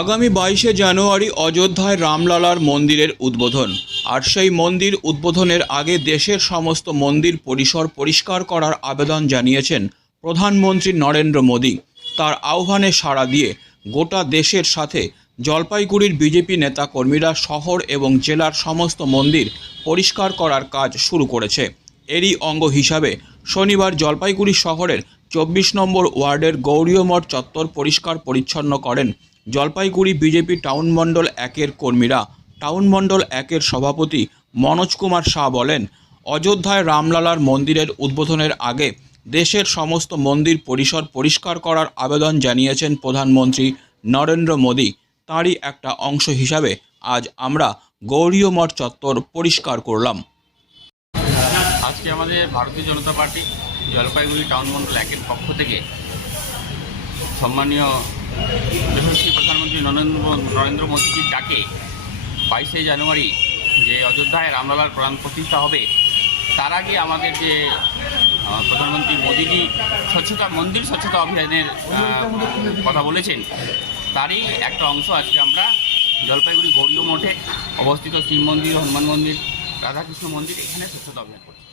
আগামী 22শে জানুয়ারি অযোধ্যায় রামলালার মন্দিরের উদ্বোধন। আর সেই মন্দির উদ্বোধনের আগে দেশের সমস্ত মন্দির পরিসর পরিষ্কার করার আবেদন জানিয়েছেন প্রধানমন্ত্রী নরেন্দ্র মোদী। তার আহ্বানে সাড়া দিয়ে গোটা দেশের সাথে জলপাইগুড়ির বিজেপি নেতাকর্মীরা শহর এবং জেলার সমস্ত মন্দির পরিষ্কার করার কাজ শুরু করেছে। এরই অঙ্গ হিসাবে শনিবার জলপাইগুড়ি শহরের 24 নম্বর ওয়ার্ডের গৌরীয় মঠ চত্বর পরিষ্কার পরিচ্ছন্ন করেন জলপাইগুড়ি বিজেপি টাউন মণ্ডল 1-এর কর্মীরা। টাউন মণ্ডল 1-এর সভাপতি মনোজ কুমার শাহ বলেন, অযোধ্যায় রামলালার মন্দিরের উদ্বোধনের আগে দেশের সমস্ত মন্দির পরিসর পরিষ্কার করার আবেদন জানিয়েছেন প্রধানমন্ত্রী নরেন্দ্র মোদী। তারই একটা অংশ হিসাবে আজ আমরা গৌরীয় মঠ চত্বর পরিষ্কার করলাম। আজকে আমাদের ভারতীয় জনতা পার্টি জলপাইগুড়ি টাউন মণ্ডল 1-এর পক্ষ থেকে সম্মানীয় যশস্বী প্রধানমন্ত্রী নরেন্দ্র মোদীজির ডাকে 22শে জানুয়ারি যে অযোধ্যায় রামলালার প্রাণ প্রতিষ্ঠা হবে, তার আগে আমাদের যে প্রধানমন্ত্রী মোদীজি মন্দির স্বচ্ছতা অভিযানের কথা বলেছেন, তারই একটা অংশ আজকে আমরা জলপাইগুড়ি গৌরীয় মঠে অবস্থিত শিব মন্দির, হনুমান মন্দির, রাধাকৃষ্ণ মন্দির এখানে স্বচ্ছতা অভিযান করছি।